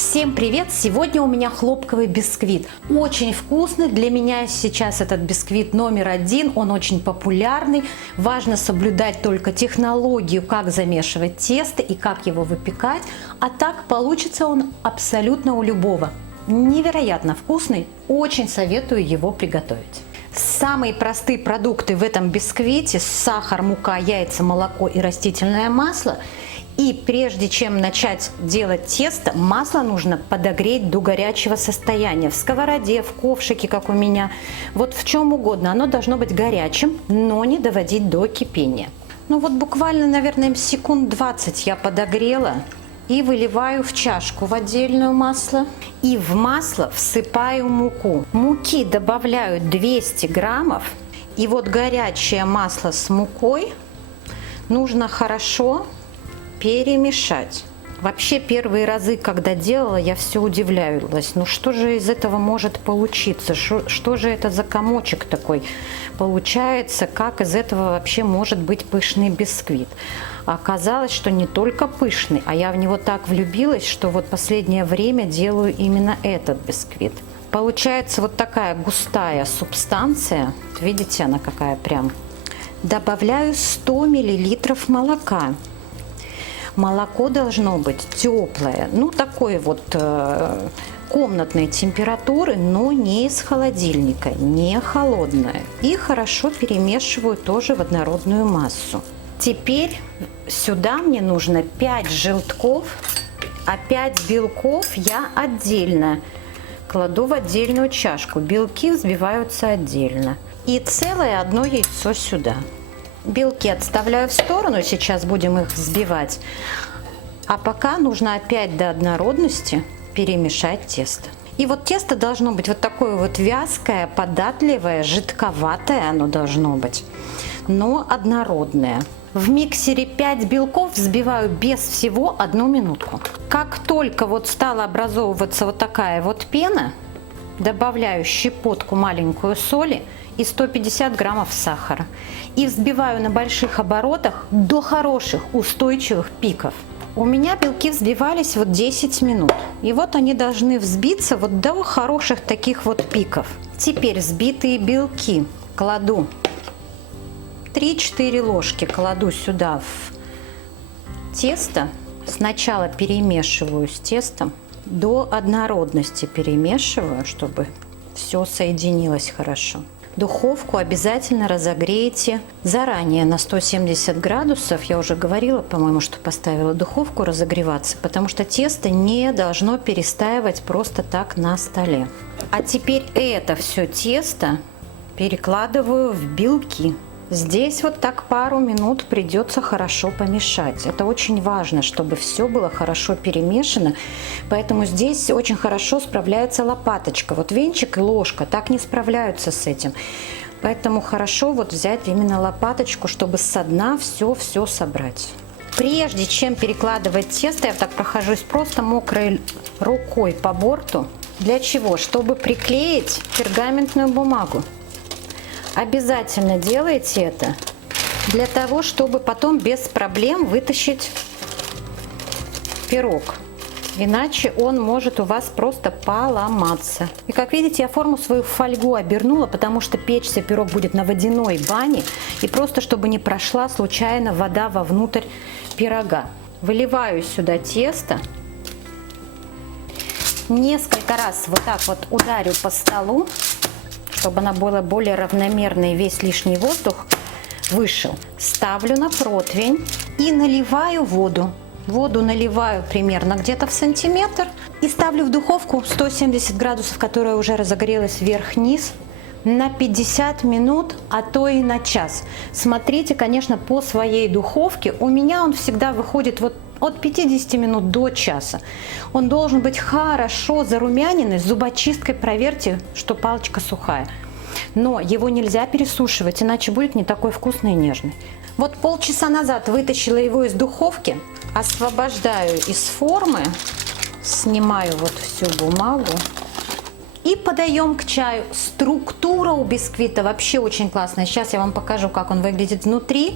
Всем привет! Сегодня у меня хлопковый бисквит. Очень вкусный. Для меня сейчас этот бисквит номер один. Он очень популярный. Важно соблюдать только технологию, как замешивать тесто и как его выпекать. А так получится он абсолютно у любого. Невероятно вкусный. Очень советую его приготовить. Самые простые продукты в этом бисквите: сахар, мука, яйца, молоко и растительное масло. И прежде чем начать делать тесто, масло нужно подогреть до горячего состояния. В сковороде, в ковшике, как у меня, вот в чем угодно. Оно должно быть горячим, но не доводить до кипения. Ну вот буквально, наверное, секунд 20 я подогрела. И выливаю в чашку в отдельное масло. И в масло всыпаю муку. Муки добавляю 200 граммов. И вот горячее масло с мукой нужно хорошо перемешать. Вообще первые разы, когда делала, я все удивлялась. Ну что же из этого может получиться? Что же это за комочек такой получается? Как из этого вообще может быть пышный бисквит? Оказалось, что не только пышный, а я в него так влюбилась, что вот последнее время делаю именно этот бисквит. Получается вот такая густая субстанция. Видите, она какая прям. Добавляю 100 мл молока. Молоко должно быть теплое, ну такой вот комнатной температуры, но не из холодильника, не холодное. И хорошо перемешиваю тоже в однородную массу. Теперь сюда мне нужно 5 желтков, а 5 белков я отдельно кладу в отдельную чашку. Белки взбиваются отдельно. И целое одно яйцо сюда. Белки отставляю в сторону, сейчас будем их взбивать. А пока нужно опять до однородности перемешать тесто. И вот тесто должно быть вот такое вот вязкое, податливое, жидковатое оно должно быть, но однородное. В миксере 5 белков взбиваю без всего 1 минутку. Как только вот стала образовываться вот такая вот пена, добавляю щепотку маленькую соли и 150 граммов сахара. И взбиваю на больших оборотах до хороших устойчивых пиков. У меня белки взбивались вот 10 минут. И вот они должны взбиться вот до хороших таких вот пиков. Теперь взбитые белки кладу 3-4 ложки кладу сюда в тесто. Сначала перемешиваю с тестом. До однородности перемешиваю, чтобы все соединилось хорошо. Духовку обязательно разогрейте заранее на 170 градусов. Я уже говорила, по-моему, что поставила духовку разогреваться, потому что тесто не должно перестаивать просто так на столе. А теперь это все тесто перекладываю в белки. Здесь вот так пару минут придется хорошо помешать. Это очень важно, чтобы все было хорошо перемешано. Поэтому здесь очень хорошо справляется лопаточка. Вот венчик и ложка так не справляются с этим. Поэтому хорошо вот взять именно лопаточку, чтобы со дна все собрать. Прежде чем перекладывать тесто, я так прохожусь просто мокрой рукой по борту. Для чего? Чтобы приклеить пергаментную бумагу. Обязательно делайте это для того, чтобы потом без проблем вытащить пирог. Иначе он может у вас просто поломаться. И как видите, я форму свою в фольгу обернула, потому что печься пирог будет на водяной бане. И просто чтобы не прошла случайно вода вовнутрь пирога. Выливаю сюда тесто. Несколько раз вот так вот ударю по столу, чтобы она была более равномерной, весь лишний воздух вышел. Ставлю на противень и наливаю воду. Воду наливаю примерно где-то в сантиметр и ставлю в духовку 170 градусов, которая уже разогрелась вверх-вниз, на 50 минут, а то и на час. Смотрите, конечно, по своей духовке. У меня он всегда выходит вот от 50 минут до часа. Он должен быть хорошо зарумяненный, с зубочисткой проверьте, что палочка сухая. Но его нельзя пересушивать, иначе будет не такой вкусный и нежный. Вот полчаса назад вытащила его из духовки, освобождаю из формы, снимаю вот всю бумагу и подаем к чаю. Структура у бисквита вообще очень классная. Сейчас я вам покажу, как он выглядит внутри.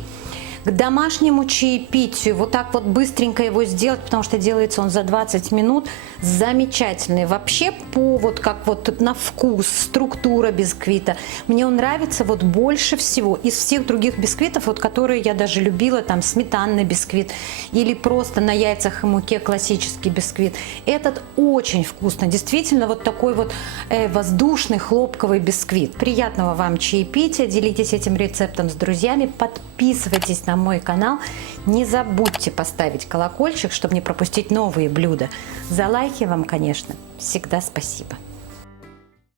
К домашнему чаепитию вот так вот быстренько его сделать, потому что делается он за 20 минут, замечательный. Вообще по вот как вот на вкус, структура бисквита, мне он нравится вот больше всего из всех других бисквитов, вот которые я даже любила, там сметанный бисквит или просто на яйцах и муке классический бисквит. Этот очень вкусно, действительно вот такой вот воздушный хлопковый бисквит. Приятного вам чаепития, делитесь этим рецептом с друзьями, подписывайтесь на мой канал, не забудьте поставить колокольчик, чтобы не пропустить новые блюда. За лайки вам, конечно, всегда спасибо.